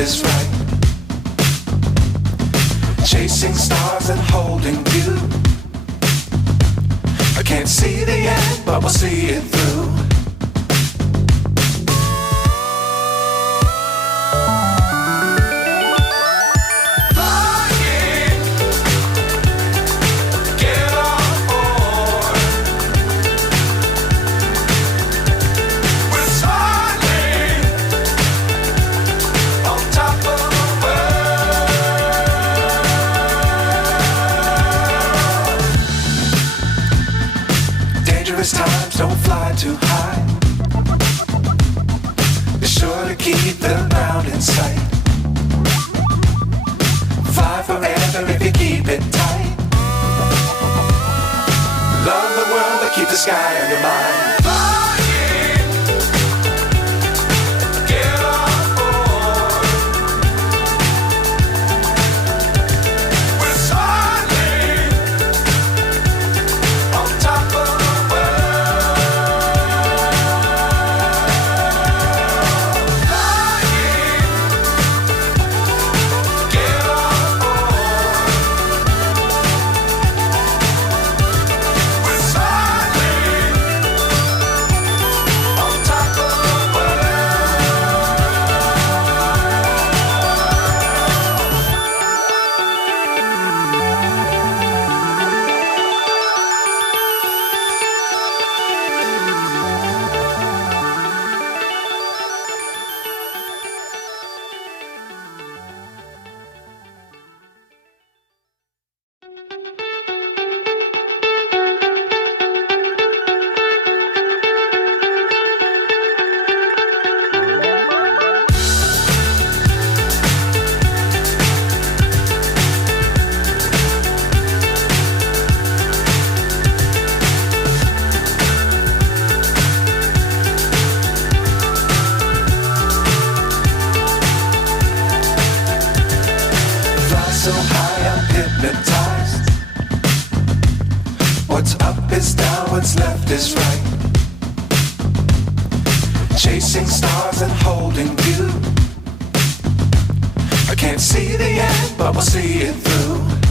is right. Chasing stars and holding you. I can't see the end, but we'll see it through. Times don't fly too high. Be sure to keep the ground in sight. Fly forever if you keep it tight. Love the world but keep the sky on your mind. So high I'm hypnotized. What's up is down, what's left is right. Chasing stars and holding you. I can't see the end, but we'll see it through.